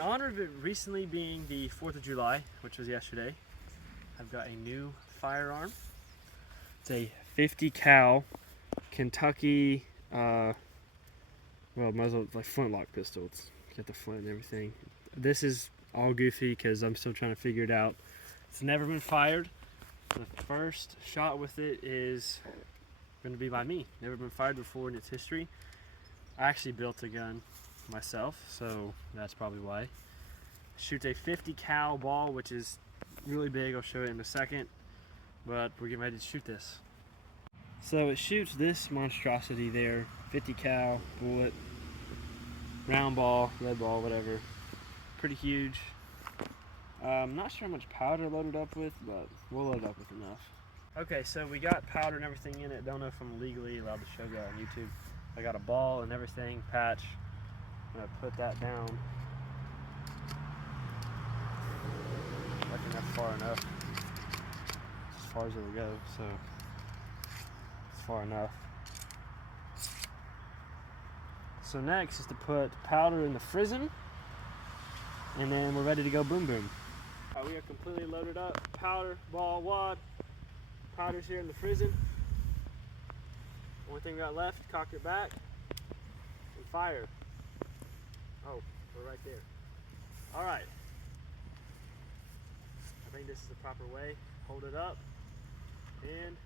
In honor of it recently being the 4th of July, which was yesterday, I've got a new firearm. It's a 50 cal Kentucky, muzzle, like flintlock pistol. It's got the flint and everything. This is all goofy because I'm still trying to figure it out. It's never been fired. The first shot with it is going to be by me. Never been fired before in its history. I actually built a gun myself, so that's probably why. Shoots a 50 cal ball, which is really big. I'll show it in a second, but we're getting ready to shoot this. So it shoots this monstrosity there, 50 cal bullet, round ball, red ball, whatever. Pretty huge. I'm not sure how much powder loaded up with, but we'll load it up with enough. Okay, so we got powder and everything in it. Don't know if I'm legally allowed to show that on YouTube. I got a ball and everything, patch. I'm gonna put that down. I think that's far enough. As far as it will go, so it's far enough. So next is to put powder in the frizzen, and then we're ready to go boom boom. We are completely loaded up. Powder, ball, wad. Powder's here in the frizzen. Only thing we got left, cock it back and fire. Oh, we're right there. All right. I think this is the proper way. Hold it up and